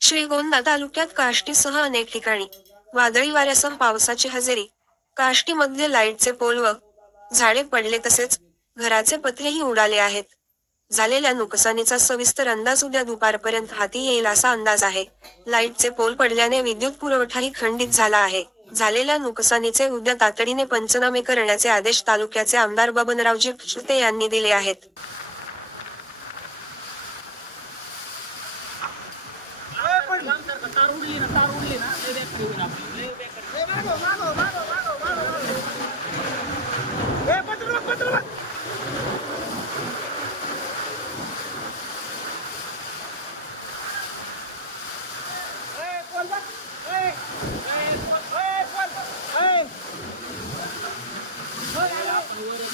श्रीगोंदा तालुक्यात काष्टीसह अनेक ठिकाणी. वादळी वाऱ्यासह पावसाची हजेरी. काष्टीमध्ये लाईटचे पोल व झाडे पडले तसेच घराचे पत्रेही उडाले आहेत. झालेल्या नुकसानीचा सविस्तर अंदाज उद्या दुपारपर्यंत हाती येईल असा अंदाज आहे. लाईटचे पोल पडल्याने विद्युत पुरवठाही खंडित झाला आहे. झालेल्या नुकसानीचे उद्या तातडीने पंचनामे करण्याचे आदेश तालुक्याचे आमदार बबनरावजी पक्षते यांनी दिले आहेत.